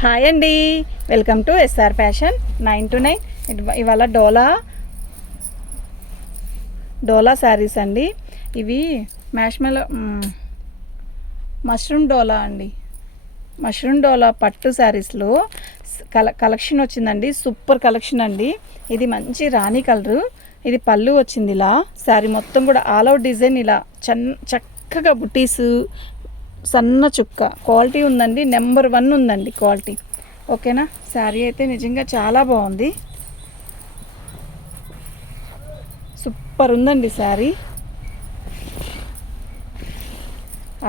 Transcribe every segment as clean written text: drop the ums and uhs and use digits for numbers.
Hi అండి, welcome to SR fashion 9 to 9. ఇవాళ డోలా శారీస్ అండి. ఇవి మష్రూమ్ డోలా అండి. మష్రూమ్ డోలా పట్టు శారీస్లో కలెక్షన్ వచ్చిందండి. సూపర్ కలెక్షన్ అండి. ఇది మంచి రాణి కలరు. ఇది పళ్ళు వచ్చింది. ఇలా శారీ మొత్తం కూడా ఆల్ అవుట్ డిజైన్ ఇలా చక్కగా బుటీసు, సన్న చుక్క క్వాలిటీ ఉందండి. నెంబర్ 1 ఉందండి క్వాలిటీ. ఓకేనా. శారీ అయితే నిజంగా చాలా బాగుంది. సూపర్ ఉందండి శారీ.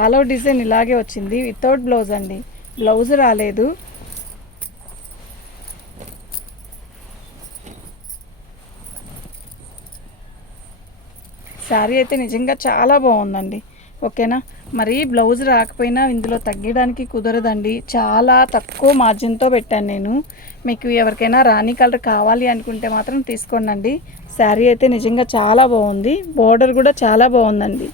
ఆల్ అవుట్ డిజైన్ ఇలాగే వచ్చింది. వితౌట్ బ్లౌజ్ అండి. బ్లౌజ్ రాలేదు. శారీ అయితే నిజంగా చాలా బాగుందండి. ఓకేనా. మరి బ్లౌజ్ రాకపోయినా ఇందులో తగ్గడానికి కుదరదండి. చాలా తక్కువ మార్జిన్తో పెట్టాను నేను. మీకు ఎవరికైనా రాణి కలర్ కావాలి అనుకుంటే మాత్రం తీసుకోండి. శారీ అయితే నిజంగా చాలా బాగుంది. బోర్డర్ కూడా చాలా బాగుందండి.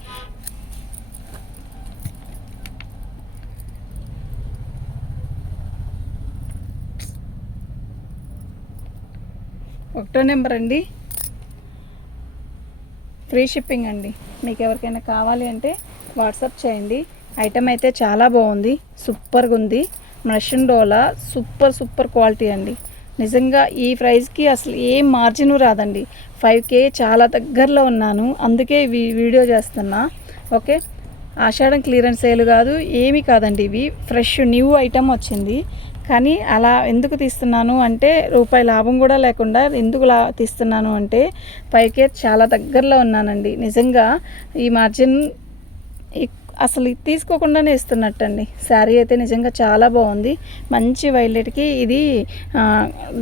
ఒకటో నెంబర్ అండి. ఫ్రీ షిప్పింగ్ అండి. మీకు ఎవరికైనా కావాలి అంటే వాట్సాప్ చేయండి. ఐటమ్ అయితే చాలా బాగుంది. సూపర్గా ఉంది. మష్రూమ్ డోలా సూపర్ క్వాలిటీ అండి. నిజంగా ఈ ప్రైస్కి అసలు ఏం మార్జిన్ రాదండి. 5K చాలా దగ్గరలో ఉన్నాను, అందుకే వీడియో చేస్తున్నా. ఓకే. ఆషాఢం క్లియరెన్స్ సేల్ కాదు, ఏమీ కాదండి. ఇవి ఫ్రెష్ న్యూ ఐటమ్ వచ్చింది. కానీ అలా ఎందుకు తీస్తున్నాను అంటే రూపాయి లాభం కూడా లేకుండా ఎందుకు తీస్తున్నాను అంటే 5K చాలా దగ్గరలో ఉన్నానండి. నిజంగా ఈ మార్జిన్ అసలు తీసుకోకుండానే ఇస్తున్నట్టండి. శారీ అయితే నిజంగా చాలా బాగుంది. మంచి వైలెట్కి ఇది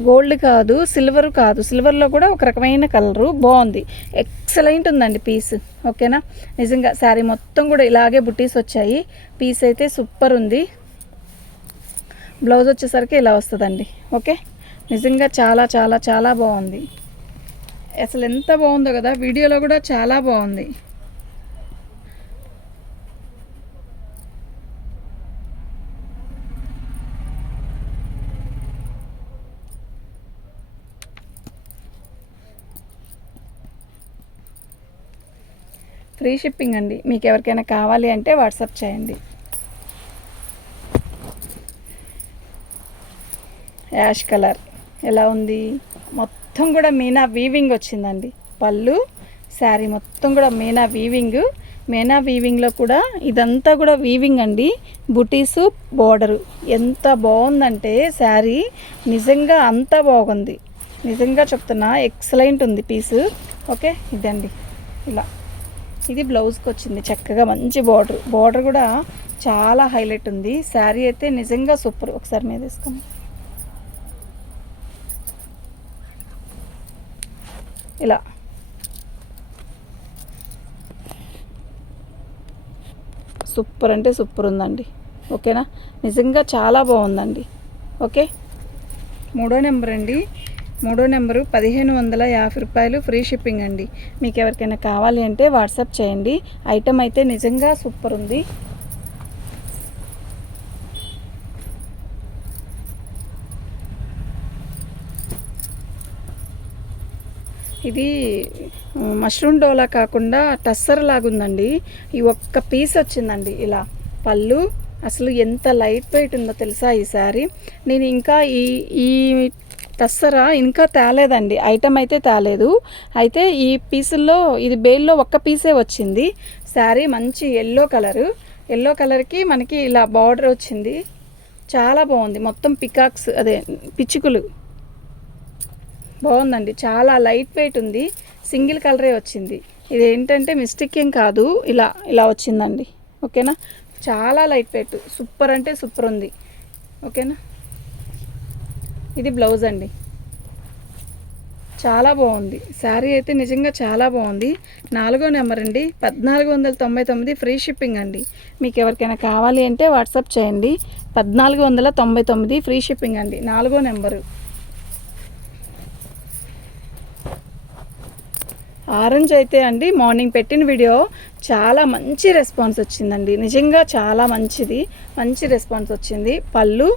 గోల్డ్ కాదు, సిల్వర్ కాదు. సిల్వర్లో కూడా ఒక రకమైన కలరు బాగుంది. ఎక్సలెంట్ ఉందండి పీస్. ఓకేనా. నిజంగా శారీ మొత్తం కూడా ఇలాగే బుట్టీస్ వచ్చాయి. పీస్ అయితే సూపర్ ఉంది. బ్లౌజ్ వచ్చేసరికి ఇలా వస్తుందండి. ఓకే. నిజంగా చాలా చాలా చాలా బాగుంది. అసలు ఎంత బాగుందో కదా. వీడియోలో కూడా చాలా బాగుంది. ఫ్రీ షిప్పింగ్ అండి. మీకు ఎవరికైనా కావాలి అంటే వాట్సాప్ చేయండి. యాష్ కలర్ ఎలా ఉంది. మొత్తం కూడా మీనా వీవింగ్ వచ్చిందండి. పళ్ళు శారీ మొత్తం కూడా మీనా వీవింగ్లో కూడా ఇదంతా కూడా వీవింగ్ అండి. బుటీసు బోర్డరు ఎంత బాగుందంటే శారీ నిజంగా అంత బాగుంది. నిజంగా చెప్తున్నా, ఎక్సలెంట్ ఉంది పీసు. ఓకే. ఇదండి ఇలా. ఇది బ్లౌజ్కి వచ్చింది. చక్కగా మంచి బార్డర్ కూడా చాలా హైలైట్ ఉంది. శారీ అయితే నిజంగా సూపర్. ఒకసారి మీద ఇస్తాము. ఇలా సూపర్ అంటే సూపర్ ఉందండి. ఓకేనా. నిజంగా చాలా బాగుందండి. ఓకే. మూడో నెంబర్ అండి. మూడో నెంబరు 1550 రూపాయలు. ఫ్రీ షిప్పింగ్ అండి. మీకు ఎవరికైనా కావాలి అంటే వాట్సాప్ చేయండి. ఐటమ్ అయితే నిజంగా సూపర్ ఉంది. ఇది మష్రూమ్ డోలా కాకుండా టస్సర్ లాగుందండి. ఈ ఒక్క పీస్ వచ్చిందండి. ఇలా పళ్ళు అసలు ఎంత లైట్ వెయిట్ ఉందో తెలుసా ఈ శారీ. నేను ఇంకా ఈ టస్సరా ఇంకా తేలేదండి. ఐటమ్ అయితే తేలేదు. అయితే ఈ పీసుల్లో ఇది బేల్లో ఒక్క పీసే వచ్చింది. శారీ మంచి ఎల్లో కలర్కి మనకి ఇలా బార్డర్ వచ్చింది. చాలా బాగుంది. మొత్తం పికాక్స్ అదే పిచ్చుకులు బాగుందండి. చాలా లైట్ వెయిట్ ఉంది. సింగిల్ కలరే వచ్చింది. ఇది ఏంటంటే మిస్టేక్ ఏం కాదు, ఇలా వచ్చిందండి. ఓకేనా. చాలా లైట్ వెయిట్. సూపర్ అంటే సూపర్ ఉంది. ఓకేనా. ఇది బ్లౌజ్ అండి. చాలా బాగుంది. శారీ అయితే నిజంగా చాలా బాగుంది. 4వ నెంబర్ అండి. 1499 ఫ్రీ షిప్పింగ్ అండి. మీకు ఎవరికైనా కావాలి అంటే వాట్సాప్ చేయండి. 1499 ఫ్రీ షిప్పింగ్ అండి. 4వ నెంబరు. ఆరెంజ్ అయితే అండి మార్నింగ్ పెట్టిన వీడియో చాలా మంచి రెస్పాన్స్ వచ్చిందండి. నిజంగా చాలా మంచి రెస్పాన్స్ వచ్చింది. పళ్ళు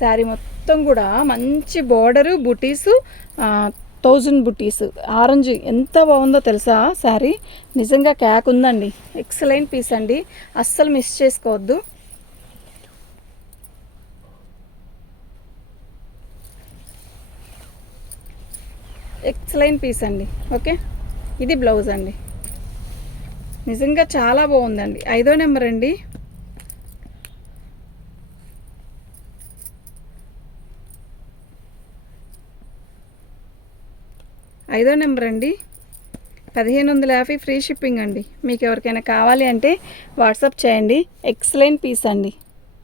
శారీ మొత్తం కూడా మంచి బోర్డరు బుటీసు, 1000 బుటీస్ ఆరెంజ్ ఎంత బాగుందో తెలుసా శారీ. నిజంగా క్యాక్ ఉందండి. ఎక్సలెంట్ పీస్ అండి, అస్సలు మిస్ చేసుకోవద్దు. ఎక్సలెంట్ పీస్ అండి. ఓకే, ఇది బ్లౌజ్ అండి. నిజంగా చాలా బాగుందండి. 5వ నెంబర్ అండి. ఐదో నెంబర్ అండి. 1550 ఫ్రీ షిప్పింగ్ అండి. మీకు ఎవరికైనా కావాలి అంటే వాట్సాప్ చేయండి. ఎక్సలెంట్ పీస్ అండి,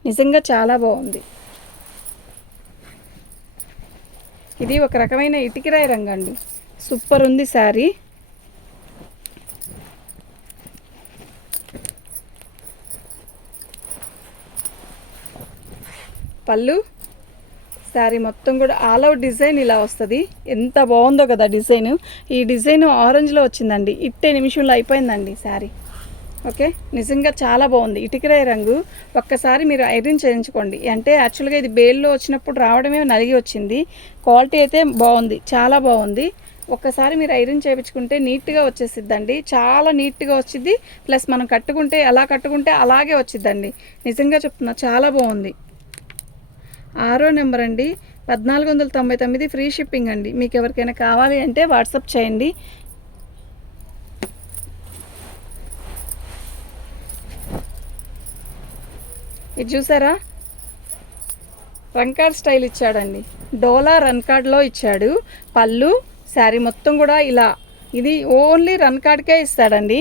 నిజంగా చాలా బాగుంది. ఇది ఒక రకమైన ఇటుకిరాయి రంగు అండి, సూపర్ ఉంది శారీ. పళ్ళు శారీ మొత్తం కూడా ఆల్ అవుట్ డిజైన్ ఇలా వస్తుంది. ఎంత బాగుందో కదా డిజైన్. ఈ డిజైన్ ఆరెంజ్లో వచ్చిందండి. 10 నిమిషంలో అయిపోయిందండి శారీ. ఓకే, నిజంగా చాలా బాగుంది. ఇటుకరాయి రంగు. ఒక్కసారి మీరు ఐరన్ చేయించుకోండి. అంటే యాక్చువల్గా ఇది బేల్లో వచ్చినప్పుడు రావడమే నలిగి వచ్చింది. క్వాలిటీ అయితే బాగుంది, చాలా బాగుంది. ఒక్కసారి మీరు ఐరన్ చేయించుకుంటే నీట్గా వచ్చేసిద్దండి. చాలా నీట్గా వచ్చింది. ప్లస్ మనం కట్టుకుంటే ఎలా కట్టుకుంటే అలాగే వచ్చిద్దండి. నిజంగా చెప్తున్నా, చాలా బాగుంది. 6వ నెంబర్ అండి. 1499 ఫ్రీ షిప్పింగ్ అండి. మీకు ఎవరికైనా కావాలి అంటే వాట్సాప్ చేయండి. ఇది చూసారా, రన్కార్డ్ స్టైల్ ఇచ్చాడండి. డోలా రన్కార్డ్లో ఇచ్చాడు. పళ్ళు శారీ మొత్తం కూడా ఇలా, ఇది ఓన్లీ రన్కార్డ్కే ఇస్తాడండి.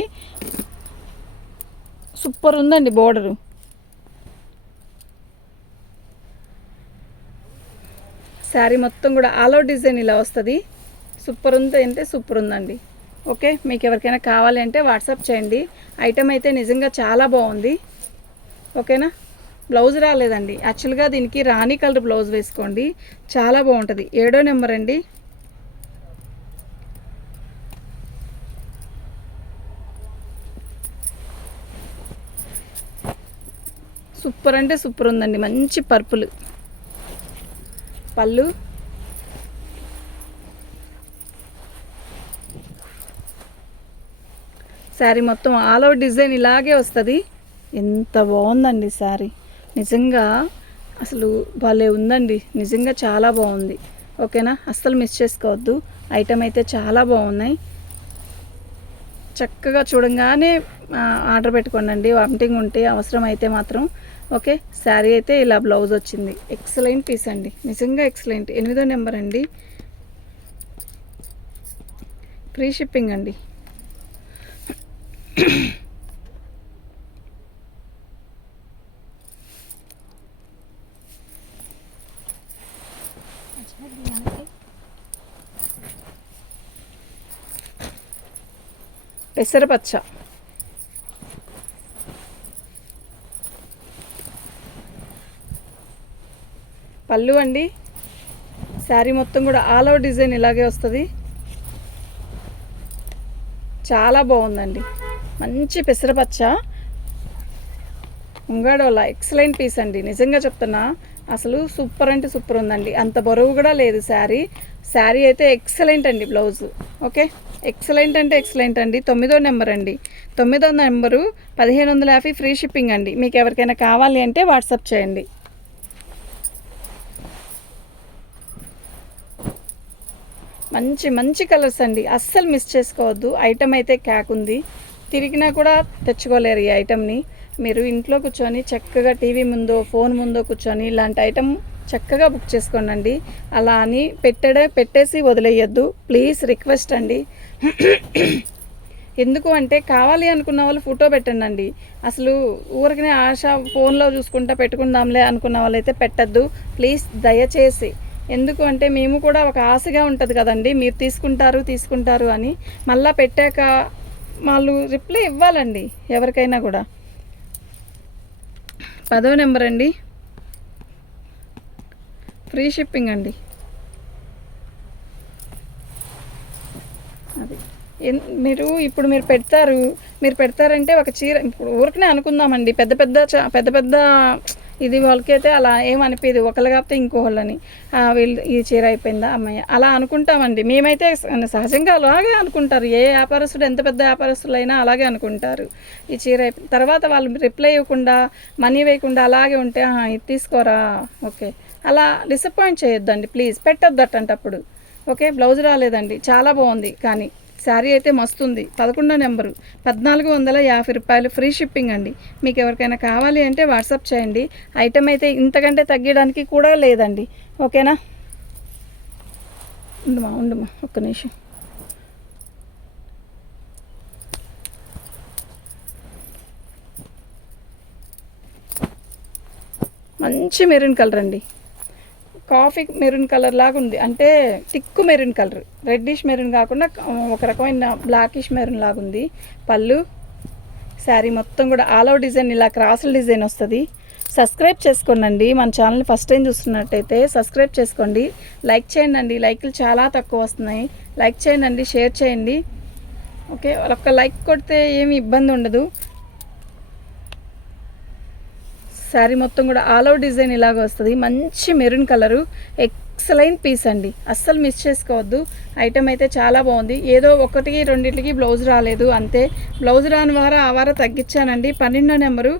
సూపర్ ఉందండి బోర్డరు. శారీ మొత్తం కూడా ఆల్ అవుట్ డిజైన్ ఇలా వస్తుంది. సూపర్ ఉంది అంటే సూపర్ ఉందండి. ఓకే, మీకు ఎవరికైనా కావాలి అంటే వాట్సాప్ చేయండి. ఐటమ్ అయితే నిజంగా చాలా బాగుంది. ఓకేనా. బ్లౌజ్ రాలేదండి. యాక్చువల్గా దీనికి రాణి కలర్ బ్లౌజ్ వేసుకోండి, చాలా బాగుంటుంది. 7వ నెంబర్ అండి. సూపర్ అంటే సూపర్ ఉందండి, మంచి పర్పుల్. పళ్ళు శారీ మొత్తం ఆల్ అవుట్ డిజైన్ ఇలాగే వస్తుంది. ఎంత బాగుందండి శారీ. నిజంగా అసలు భలే ఉందండి. నిజంగా చాలా బాగుంది. ఓకేనా, అస్సలు మిస్ చేసుకోవద్దు. ఐటమ్ అయితే చాలా బాగున్నాయి. చక్కగా చూడంగానే ఆర్డర్ పెట్టుకోండి. వామిటింగ్ ఉంటే అవసరం అయితే మాత్రం. ఓకే, శారీ అయితే ఇలా బ్లౌజ్ వచ్చింది. ఎక్సలెంట్ పీస్ అండి, నిజంగా ఎక్సలెంట్. 8వ నెంబర్ అండి. ఫ్రీ షిప్పింగ్ అండి. పెసరపచ్చ. పళ్ళు అండి. శారీ మొత్తం కూడా ఆల్ అవుట్ డిజైన్ ఇలాగే వస్తుంది. చాలా బాగుందండి, మంచి పెసరపచ్చ ఉంగాడోలా. ఎక్సలెంట్ పీస్ అండి, నిజంగా చెప్తున్నా. అసలు సూపర్ అంటే సూపర్ ఉందండి. అంత బరువు కూడా లేదు శారీ. శారీ అయితే ఎక్సలెంట్ అండి. బ్లౌజ్ ఓకే, ఎక్సలెంట్ అంటే ఎక్సలెంట్ అండి. 9వ నెంబర్ అండి. 9వ నెంబరు 1550 ఫ్రీ షిప్పింగ్ అండి. మీకు ఎవరికైనా కావాలి అంటే వాట్సాప్ చేయండి. మంచి మంచి కలర్స్ అండి, అస్సలు మిస్ చేసుకోవద్దు. ఐటమ్ అయితే క్యాక్ ఉంది. తిరిగినా కూడా తెచ్చుకోలేరు ఈ ఐటమ్ని. మీరు ఇంట్లో కూర్చొని చక్కగా టీవీ ముందో ఫోన్ ముందో కూర్చొని ఇలాంటి ఐటమ్ చక్కగా బుక్ చేసుకోండి. అలా అని పెట్టేసి వదిలేయద్దు. ప్లీజ్ రిక్వెస్ట్ అండి. ఎందుకు అంటే కావాలి అనుకున్న వాళ్ళు ఫోటో పెట్టండి. అసలు ఊరికనే ఆశ ఫోన్లో చూసుకుంటా పెట్టుకుందాంలే అనుకున్న వాళ్ళైతే పెట్టద్దు ప్లీజ్, దయచేసి. ఎందుకు అంటే మేము కూడా ఒక ఆశగా ఉంటుంది కదండి, మీరు తీసుకుంటారు అని. మళ్ళీ పెట్టాక వాళ్ళు రిప్లై ఇవ్వాలండి ఎవరికైనా కూడా. 10వ నెంబర్ అండి. ఫ్రీ షిప్పింగ్ అండి. అది మీరు పెడతారంటే ఒక చీర ఇప్పుడు ఊరికనే అనుకుందామండి. పెద్ద పెద్ద ఇది వాళ్ళకైతే అలా ఏమనిపించదు, ఒకళ్ళు కాకపోతే ఇంకోళ్ళని వీళ్ళు ఈ చీర అయిపోయిందా అమ్మాయి అలా అనుకుంటామండి. మేమైతే సహజంగా అలాగే అనుకుంటారు. ఏ వ్యాపారస్తుడు ఎంత పెద్ద వ్యాపారస్తులైనా అలాగే అనుకుంటారు. ఈ చీర అయిపోయింది తర్వాత వాళ్ళు రిప్లై ఇవ్వకుండా మనీ వేయకుండా అలాగే ఉంటే ఇది తీసుకోరా ఓకే అలా డిసప్పాయింట్ చేయొద్దండి ప్లీజ్, పెట్టొద్దు అట్టంటప్పుడు. ఓకే, బ్లౌజ్ రాలేదండి, చాలా బాగుంది కానీ శారీ అయితే మస్తుంది. 11 నెంబరు 1450 రూపాయలు ఫ్రీ షిప్పింగ్ అండి. మీకు ఎవరికైనా కావాలి అంటే వాట్సాప్ చేయండి. ఐటెం అయితే ఇంతకంటే తగ్గడానికి కూడా లేదండి. ఓకేనా, ఉండుమా ఒక్క నిమిషం. మంచి మెరూన్ కలర్ అండి, కాఫీ మెరూన్ కలర్ లాగా ఉంది, అంటే టిక్కు మెరూన్ కలర్, రెడ్డిష్ మెరూన్ కాకుండా ఒక రకమైన బ్లాకిష్ మెరూన్ లాగా ఉంది. పళ్ళు శారీ మొత్తం కూడా ఆల్ ఓవర్ డిజైన్ ఇలా క్రాసుల డిజైన్ వస్తుంది. సబ్స్క్రైబ్ చేసుకోండి మన ఛానల్ని ఫస్ట్ టైం చూస్తున్నట్టయితే సబ్స్క్రైబ్ చేసుకోండి. లైక్ చేయండి అండి, లైక్లు చాలా తక్కువ వస్తున్నాయి. లైక్ చేయండి అండి, షేర్ చేయండి. ఓకే, ఒక్క లైక్ కొడితే ఏమి ఇబ్బంది ఉండదు. శారీ మొత్తం కూడా ఆల్ ఓవర్ డిజైన్ ఇలాగ వస్తుంది. మంచి మెరూన్ కలరు, ఎక్సలెంట్ పీస్ అండి, అస్సలు మిస్ చేసుకోవద్దు. ఐటమ్ అయితే చాలా బాగుంది. ఏదో ఒకటికి రెండింటికి బ్లౌజ్ రాలేదు అంతే. బ్లౌజ్ రాని ఆ వారం తగ్గించానండి. 12 నెంబరు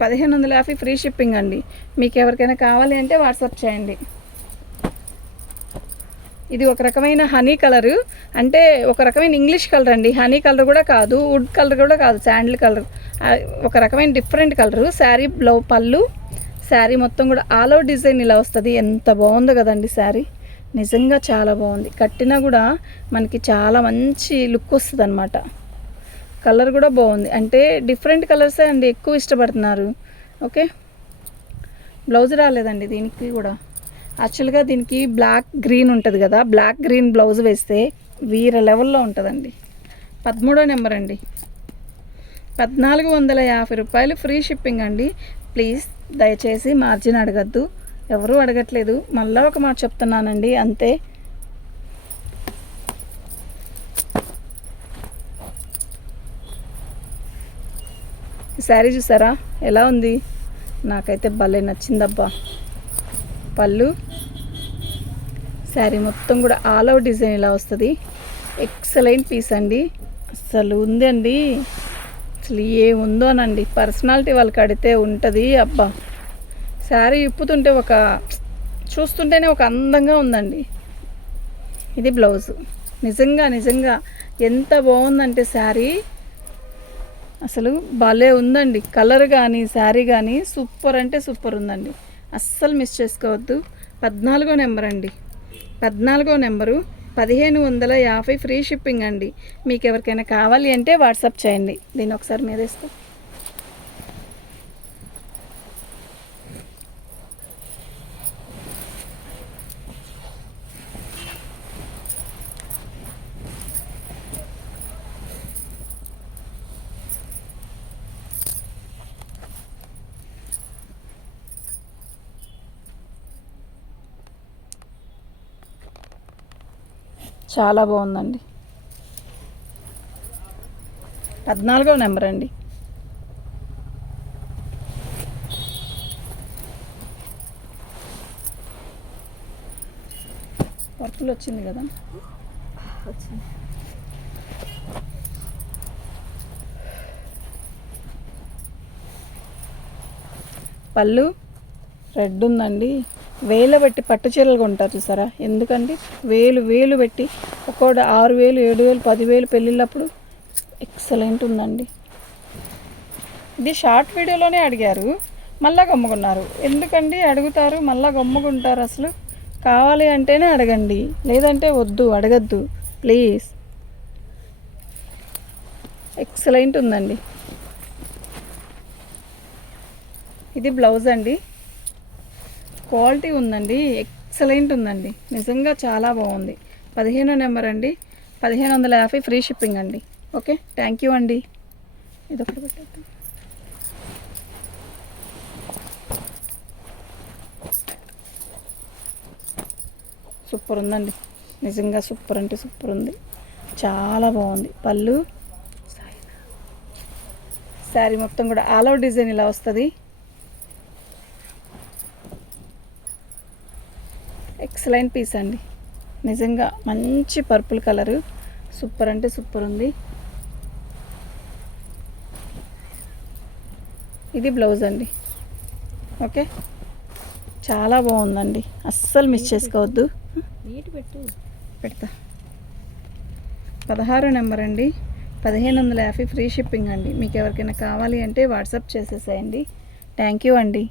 1550 ఫ్రీ షిప్పింగ్ అండి. మీకు ఎవరికైనా కావాలి అంటే వాట్సాప్ చేయండి. ఇది ఒక రకమైన హనీ కలరు, అంటే ఒక రకమైన ఇంగ్లీష్ కలర్ అండి. హనీ కలర్ కూడా కాదు, వుడ్ కలర్ కూడా కాదు, శాండిల్ కలర్, ఒక రకమైన డిఫరెంట్ కలరు. శారీ పళ్ళు శారీ మొత్తం కూడా ఆల్ ఓవర్ డిజైన్ ఇలా వస్తుంది. ఎంత బాగుందో కదండి శారీ, నిజంగా చాలా బాగుంది. కట్టినా కూడా మనకి చాలా మంచి లుక్ వస్తుంది అనమాట. కలర్ కూడా బాగుంది, అంటే డిఫరెంట్ కలర్సే అండి ఎక్కువ ఇష్టపడుతున్నారు. ఓకే, బ్లౌజ్ రాలేదండి దీనికి కూడా. యాక్చువల్గా దీనికి బ్లాక్ గ్రీన్ ఉంటుంది కదా, బ్లాక్ గ్రీన్ బ్లౌజ్ వేస్తే వీర లెవెల్లో ఉంటుందండి. 13 నెంబర్ అండి, 1450 రూపాయలు ఫ్రీ షిప్పింగ్ అండి. ప్లీజ్ దయచేసి మార్జిన్ అడగద్దు, ఎవరూ అడగట్లేదు, మళ్ళీ ఒక మాట చెప్తున్నానండి అంతే. శారీ చూసారా ఎలా ఉంది, నాకైతే భలే నచ్చిందబ్బా. పళ్ళు శారీ మొత్తం కూడా ఆల్ ఓవర్ డిజైన్ ఇలా వస్తుంది. ఎక్సలెంట్ పీస్ అండి, అసలు ఉందండి, అసలు ఏముందోనండి, పర్సనాలిటీ వాళ్ళకి అడిగితే ఉంటుంది. అబ్బా శారీ ఇప్పుతుంటే చూస్తుంటేనే ఒక అందంగా ఉందండి. ఇది బ్లౌజు, నిజంగా ఎంత బాగుందంటే శారీ అసలు భలే ఉందండి. కలర్ కానీ శారీ కానీ సూపర్ అంటే సూపర్ ఉందండి, అస్సలు మిస్ చేసుకోవద్దు. 14 నెంబర్ అండి, 14 నెంబరు 1550 ఫ్రీ షిప్పింగ్ అండి. మీకు ఎవరికైనా కావాలి అంటే వాట్సాప్ చేయండి. దీన్ని ఒకసారి మీద వేసుకో. చాలా బాగుందండి. 14 నెంబర్ అండి. పర్పుల్ వచ్చింది కదా, వచ్చింది. పళ్ళు రెడ్ ఉందండి. వేలు పెట్టి పట్టు చీరలు కొంటారు చూసారా, ఎందుకండి వేలు పెట్టి ఒక్కోటి 6000 7000 10,000 పెళ్ళిళ్ళప్పుడు ఎక్సలెంట్ ఉందండి. ఇది షార్ట్ వీడియోలోనే అడిగారు, మళ్ళా గమ్ముకున్నారు. ఎందుకండి అడుగుతారు మళ్ళా గమ్ముకుంటారు? అసలు కావాలి అంటేనే అడగండి, లేదంటే వద్దు, అడగద్దు ప్లీజ్. ఎక్సలెంట్ ఉందండి. ఇది బ్లౌజ్ అండి, క్వాలిటీ ఉందండి, ఎక్సలెంట్ ఉందండి, నిజంగా చాలా బాగుంది. 15 నెంబర్ అండి, 1550 ఫ్రీ షిప్పింగ్ అండి. ఓకే, థ్యాంక్ యూ అండి. ఇదొకటి పెట్టేద్దాం. సూపర్ ఉందండి, నిజంగా సూపర్ అంటే సూపర్ ఉంది, చాలా బాగుంది. పళ్ళు శారీ మొత్తం కూడా ఆల్ ఓవర్ డిజైన్ ఇలా వస్తుంది. ఎక్సలెంట్ పీస్ అండి, నిజంగా మంచి పర్పుల్ కలరు, సూపర్ అంటే సూపర్ ఉంది. ఇది బ్లౌజ్ అండి. ఓకే, చాలా బాగుందండి, అస్సలు మిస్ చేసుకోవద్దు. పెడతా 16 నెంబర్ అండి, 1550 ఫ్రీ షిప్పింగ్ అండి. మీకు ఎవరికైనా కావాలి అంటే వాట్సాప్ చేసేసేయండి. థ్యాంక్ యూ అండి.